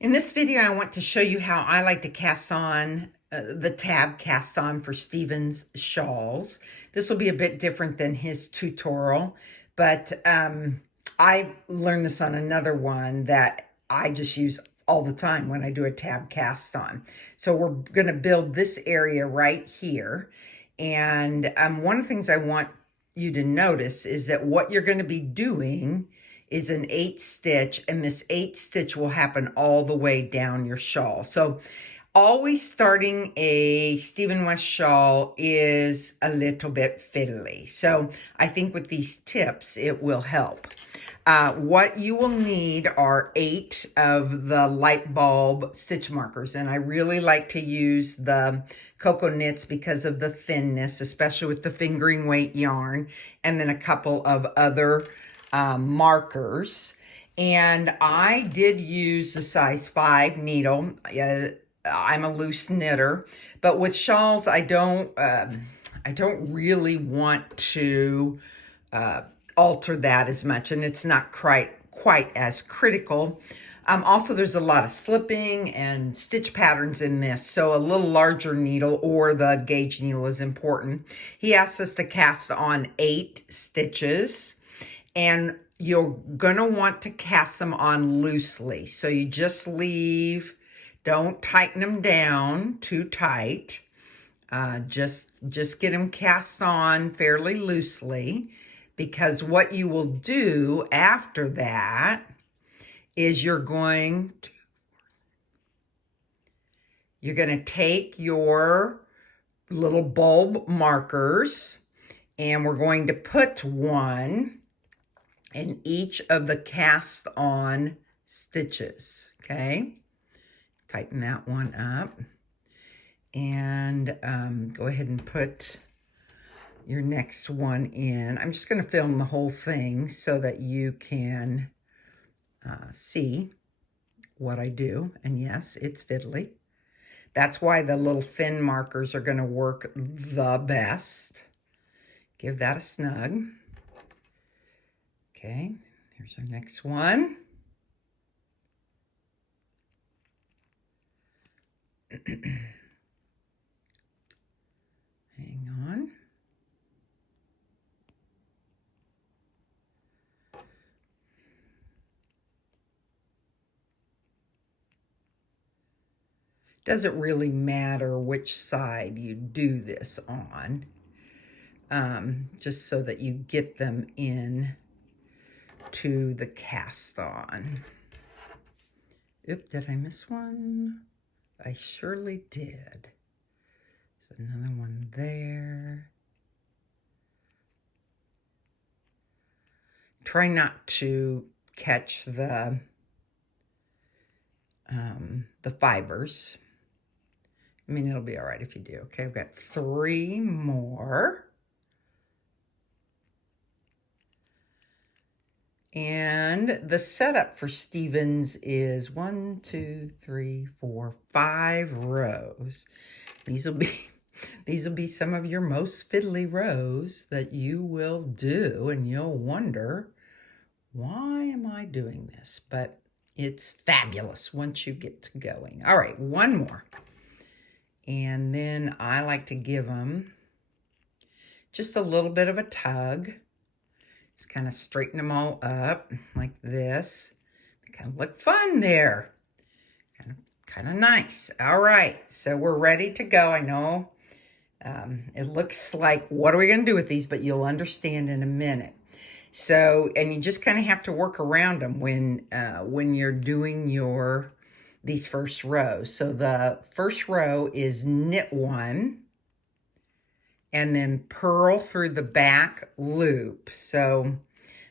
In this video, I want to show you how I like to cast on the tab cast on for Steven's shawls. This will be a bit different than his tutorial, but I learned this on another one that I just use all the time when I do a tab cast on. So we're going to build this area right here. And one of the things I want you to notice is that what you're going to be doing is an 8 stitch, and this 8 stitch will happen all the way down your shawl. So always starting a Stephen West shawl is a little bit fiddly. So I think with these tips, it will help. What you will need are 8 of the light bulb stitch markers. And I really like to use the Cocoa Knits because of the thinness, especially with the fingering weight yarn, and then a couple of other markers. And I did use the size 5 needle. I'm a loose knitter, but with shawls, I don't really want to alter that as much, and it's not quite as critical. Also, there's a lot of slipping and stitch patterns in this, so a little larger needle or the gauge needle is important. He asked us to cast on 8 stitches, and you're gonna want to cast them on loosely. So you just leave, don't tighten them down too tight. Just get them cast on fairly loosely, because what you will do after that is you're going to take your little bulb markers, and we're going to put one in each of the cast on stitches. Okay, tighten that one up, and go ahead and put your next one in. I'm just going to film the whole thing so that you can see what I do. And yes, it's fiddly. That's why the little thin markers are going to work the best. Give that a snug. Okay, here's our next one. Hang on. Doesn't really matter which side you do this on, just so that you get them in to the cast on. Oop, did I miss one? I surely did. So another one there. Try not to catch the fibers. I mean, it'll be all right if you do. Okay, I've got 3 more. And the setup for Stevens is 1, 2, 3, 4, 5 rows. These will be some of your most fiddly rows that you will do, and you'll wonder, why am I doing this? But it's fabulous once you get to going. All right, one more. And then I like to give them just a little bit of a tug. Just kind of straighten them all up like this. They kind of look fun there. Kind of nice. All right, so we're ready to go. I know it looks like, what are we going to do with these? But you'll understand in a minute. So, and you just kind of have to work around them when you're doing these first rows. So the first row is knit 1. And then purl through the back loop. So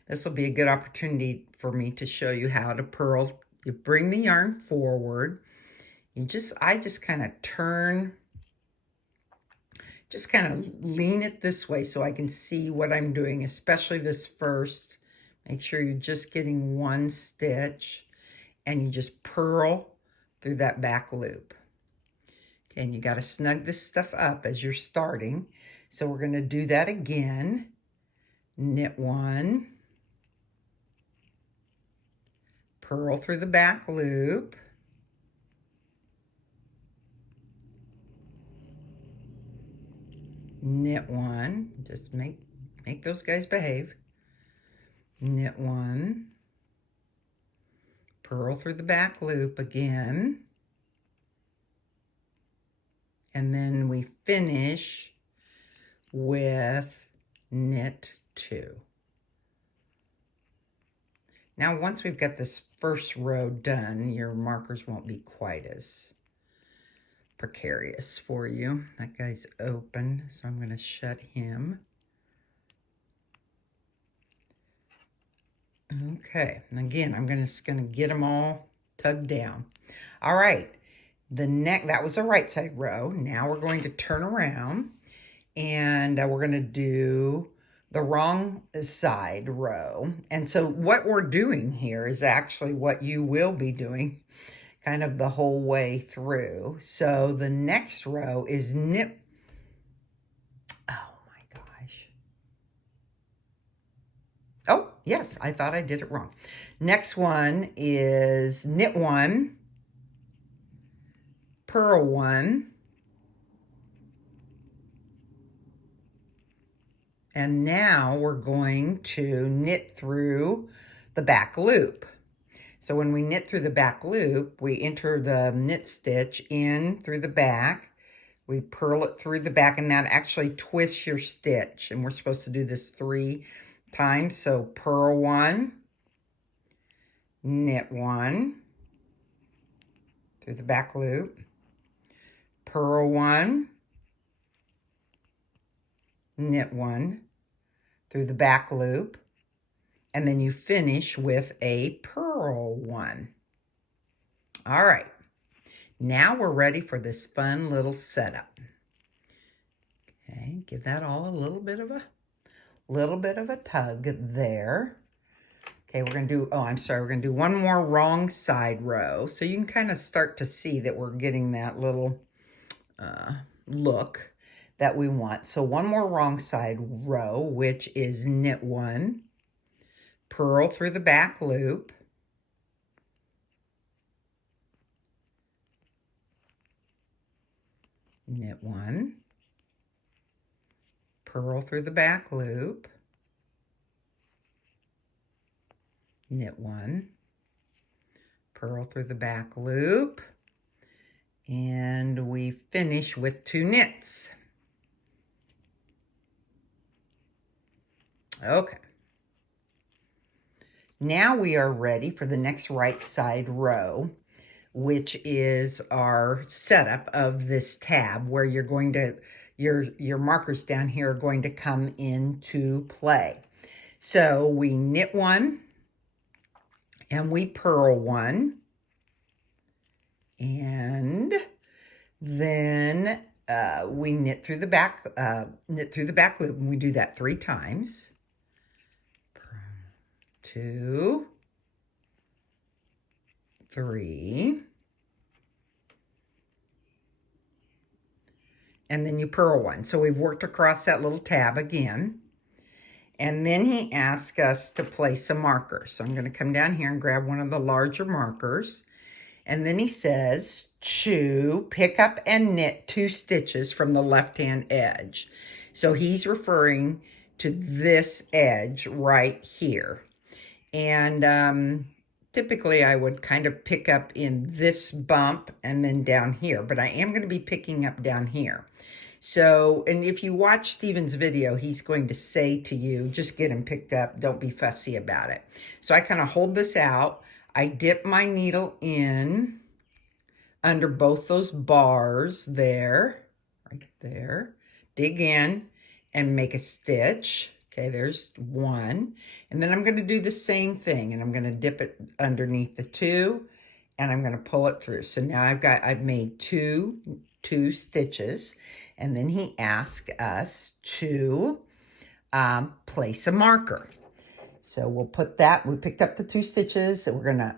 this will be a good opportunity for me to show you how to purl. You bring the yarn forward. I just kind of turn, just kind of lean it this way so I can see what I'm doing, especially this first. Make sure you're just getting 1 stitch, and you just purl through that back loop. And you got to snug this stuff up as you're starting. So we're going to do that again. Knit 1. Purl through the back loop. knit one, just make those guys behave. Knit one, purl through the back loop again, and then we finish with knit two. Now, once we've got this first row done, your markers won't be quite as precarious for you. That guy's open, so I'm going to shut him. Okay, and again, I'm just going to get them all tugged down. All right, that was the right side row. Now we're going to turn around, and we're going to do the wrong side row. And so what we're doing here is actually what you will be doing kind of the whole way through. So the next row is knit. Oh my gosh. Oh, yes, I thought I did it wrong. Next one is knit one, purl one, and now we're going to knit through the back loop. So when we knit through the back loop, we enter the knit stitch in through the back. We purl it through the back, and that actually twists your stitch. And we're supposed to do this 3 times. So purl one, knit one through the back loop, purl one, knit one through the back loop, and then you finish with a purl one. All right, now we're ready for this fun little setup. Okay, give that all a little bit of a tug there. Okay, we're gonna do, we're gonna do one more wrong side row, so you can kind of start to see that we're getting that little look that we want. So one more wrong side row, which is knit one, purl through the back loop, knit one, purl through the back loop, knit one, purl through the back loop, and we finish with 2 knits. Okay. Now we are ready for the next right side row, which is our setup of this tab where you're going to, your markers down here are going to come into play. So we knit one and we purl one, and then we knit through the back loop, and we do that 3 times. 2, 3, and then you purl one. So we've worked across that little tab again. And then he asked us to place a marker. So I'm going to come down here and grab one of the larger markers. And then he says to pick up and knit 2 stitches from the left-hand edge. So he's referring to this edge right here. And typically I would kind of pick up in this bump and then down here, but I am going to be picking up down here. So, and if you watch Steven's video, he's going to say to you, just get him picked up. Don't be fussy about it. So I kind of hold this out. I dip my needle in under both those bars there, right there, dig in and make a stitch. Okay, there's 1. And then I'm going to do the same thing, and I'm going to dip it underneath the 2, and I'm going to pull it through. So now I've made two stitches, and then he asked us to place a marker. So we'll put that, we picked up the 2 stitches, and we're going to,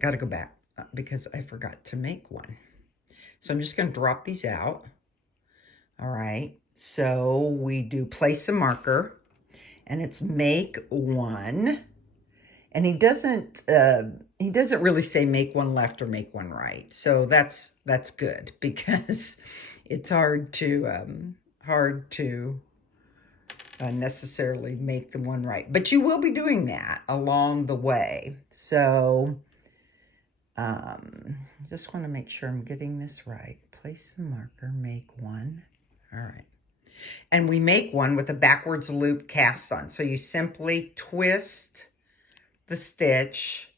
got to go back because I forgot to make one. So I'm just going to drop these out. All right. So we do place a marker, and it's make 1. And he doesn't really say make 1 left or make 1 right. So that's good, because It's hard to necessarily make the one right, but you will be doing that along the way. So just want to make sure I'm getting this right. Place the marker, make one. All right. And we make one with a backwards loop cast on. So you simply twist the stitch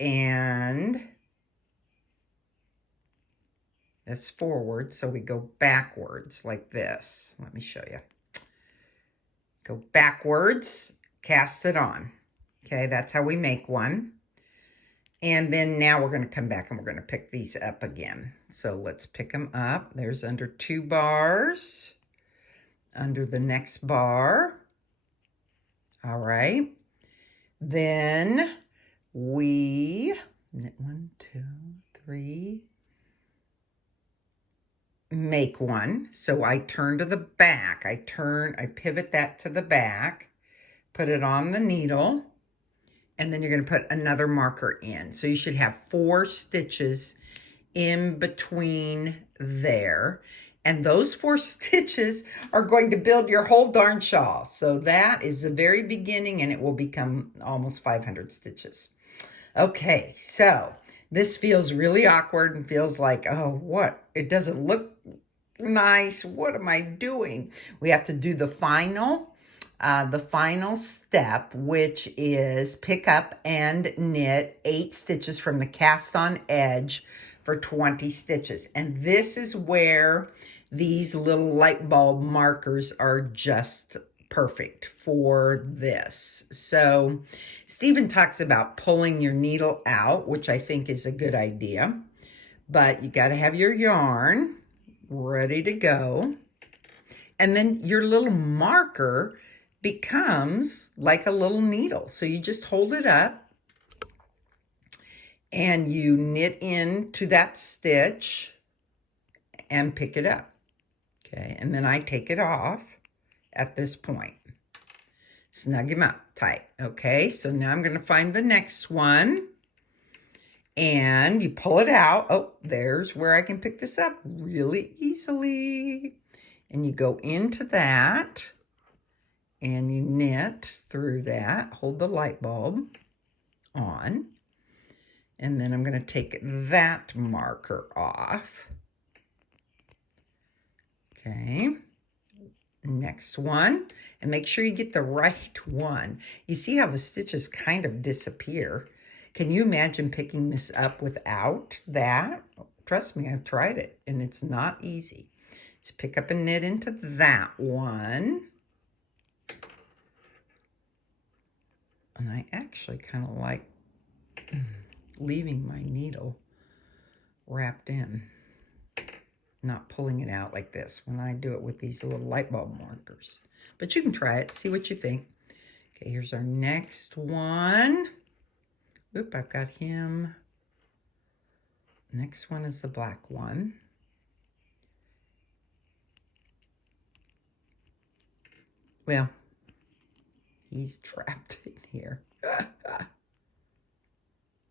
and it's forward. So we go backwards like this. Let me show you. Go backwards, cast it on. Okay, that's how we make one. And then now we're going to come back and we're going to pick these up again. So let's pick them up. There's under 2 bars, under the next bar. All right. Then we knit 1, 2, 3, make one. So I turn to the back. I pivot that to the back, put it on the needle, and then you're going to put another marker in. So you should have 4 stitches in between there. And those 4 stitches are going to build your whole darn shawl. So that is the very beginning, and it will become almost 500 stitches. Okay, so this feels really awkward and feels like, oh, what? It doesn't look nice. What am I doing? We have to do the final step, which is pick up and knit 8 stitches from the cast on edge for 20 stitches. And this is where these little light bulb markers are just perfect for this. So Stephen talks about pulling your needle out, which I think is a good idea, but you got to have your yarn ready to go. And then your little marker becomes like a little needle. So you just hold it up and you knit into that stitch and pick it up. Okay, and then I take it off at this point. Snug him up tight. Okay, so now I'm going to find the next one. And you pull it out. Oh, there's where I can pick this up really easily. And you go into that. And you knit through that. Hold the light bulb on. And then I'm going to take that marker off. Okay. Next one. And make sure you get the right one. You see how the stitches kind of disappear. Can you imagine picking this up without that? Trust me, I've tried it, and it's not easy. So pick up and knit into that one. And I actually kind of like leaving my needle wrapped in, not pulling it out like this when I do it with these little light bulb markers. But you can try it, see what you think. Okay, here's our next one. Oop, I've got him. Next one is the black one. Well, he's trapped in here.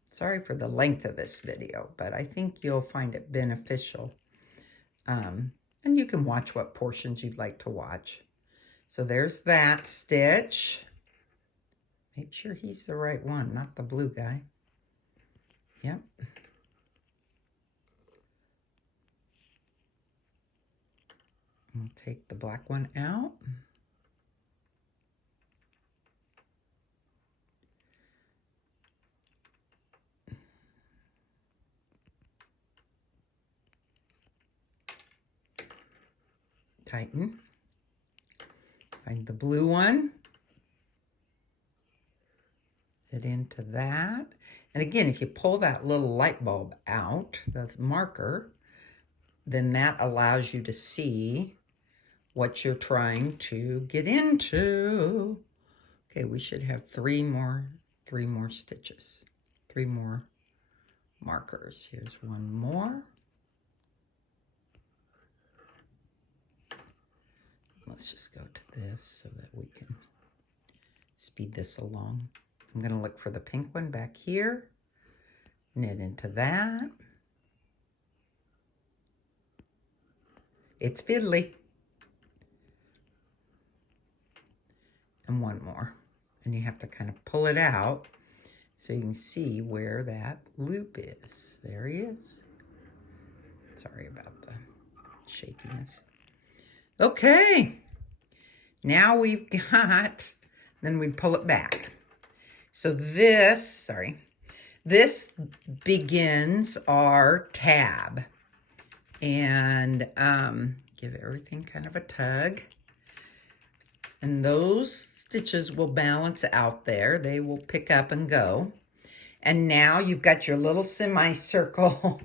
Sorry for the length of this video, but I think you'll find it beneficial. And you can watch what portions you'd like to watch. So there's that stitch. Make sure he's the right one, not the blue guy. Yep. We'll take the black one out. Tighten. Find the blue one. It into that. And again, if you pull that little light bulb out, the marker, then that allows you to see what you're trying to get into. Okay, we should have three more stitches, 3 more markers. Here's one more. Let's just go to this so that we can speed this along. I'm going to look for the pink one back here, knit into that. It's fiddly. And one more. And you have to kind of pull it out so you can see where that loop is. There he is. Sorry about the shakiness. Okay. Now we've got, then we pull it back. So this begins our tab. And give everything kind of a tug. And those stitches will balance out there. They will pick up and go. And now you've got your little semicircle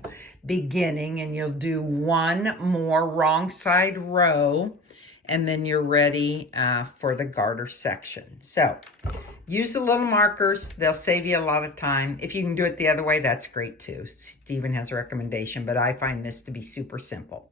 beginning, and you'll do one more wrong side row, and then you're ready for the garter section. So use the little markers. They'll save you a lot of time. If you can do it the other way, that's great too. Stephen has a recommendation, but I find this to be super simple.